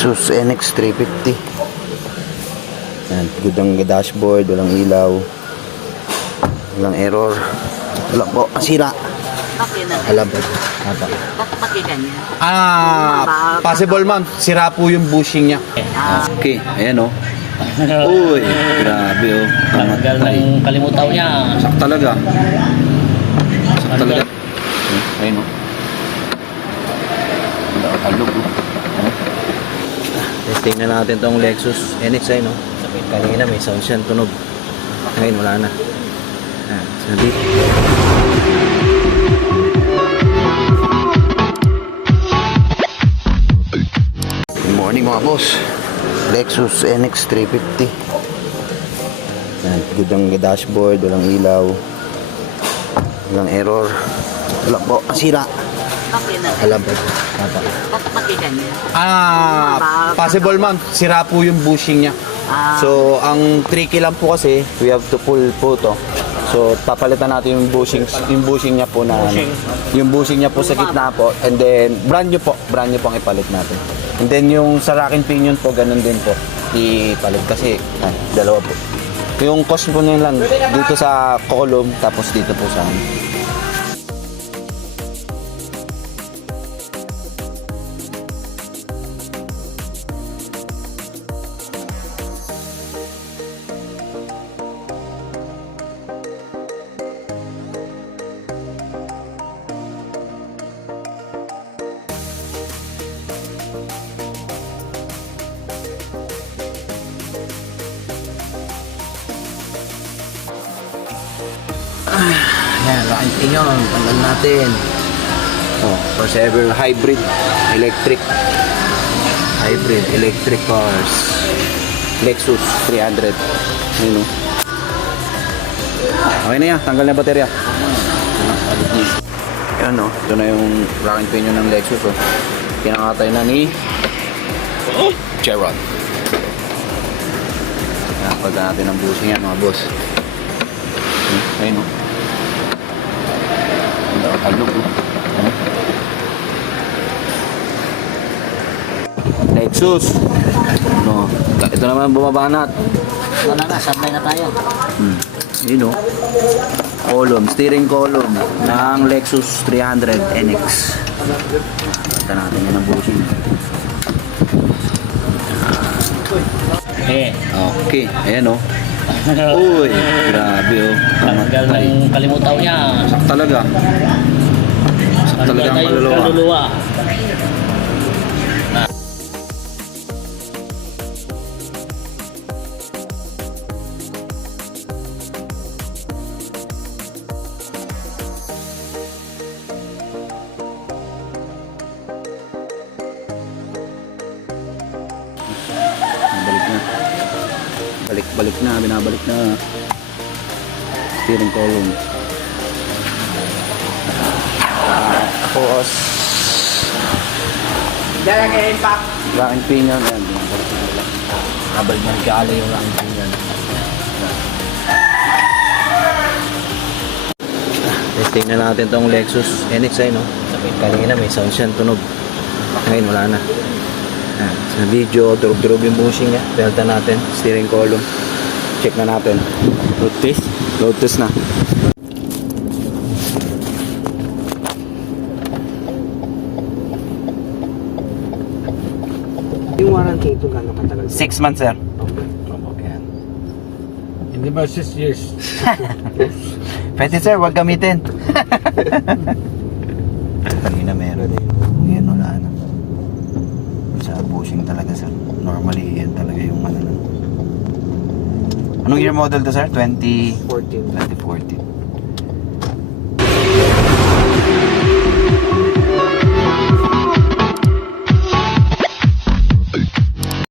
Lexus NX 350. Yan, good ang dashboard, walang ilaw, walang error, wala po masira. Okay na. Alam po. Bakit ganyan? Possible ma'am, sira po yung bushing niya. Okay, ayan o. Uy, grabe o. Tanggal ng kalimutaw niya. Sak talaga. Sak talaga. Ayun o. Alog o. Testing na natin tong Lexus NX ay no. Kanina may sound siya, tunog. Ngayon wala na. Sabi. Good morning mga boss. Lexus NX 350. Yan, good ang dashboard, walang ilaw, walang error, wala po masira. Okay na. Alam po. Bakit ganyan? Possible ma'am, sira po yung bushing niya. So, ang tricky lang po kasi, we have to pull po to. So, papalitan natin yung bushing niya po na yung bushing niya po sa gitna po, and then brand new po ang ipalit natin. And then yung sa rack and pinion po, ganun din po ipalit kasi dalawa po. Yung cost po niya lang dito sa column, tapos dito po sa yan, rack and pinion, tanggal natin. First ever hybrid electric cars. Lexus 300. Yun o. Okay na yan, tanggal na yung baterya. Yan o, ito na yung rack and pinion ng Lexus o. Pinakatay na ni Gerard. Pagka natin ang bushing yan mga boss. Ayun o. Alog o. Lexus. No. Ito naman bumabanat. Wala na, sabay na tayo. Yun o. Column, steering column ng Lexus 300 NX. Ito natin yan ang bushing. Okay, ayan o. Uy, grabe o. Tanggal ng kalimutaw niya. Sak talaga. Sak talaga ang maluluwa. Binabalik na steering column. Tapos rack and pinion yan. Binabalik na kala yung rack and pinion. Testing na natin tong Lexus NX ay no. Kanina may sound siya, tunog. Ngayon wala na. Sa video, durog-durog yung bushing niya. Pelta natin, steering column. Check na natin. Load test? Load test na. Yung warranty ito gano'ng katagal? 6 months, sir. Okay. Ayan. Hindi ba 6 years? Pwede, sir. Huwag gamitin. Kanina meron eh. Ngayon wala na. Sa bushing talaga, sir. Normally, yan talaga yung ano. Anong year model to, sir? 14. 2014.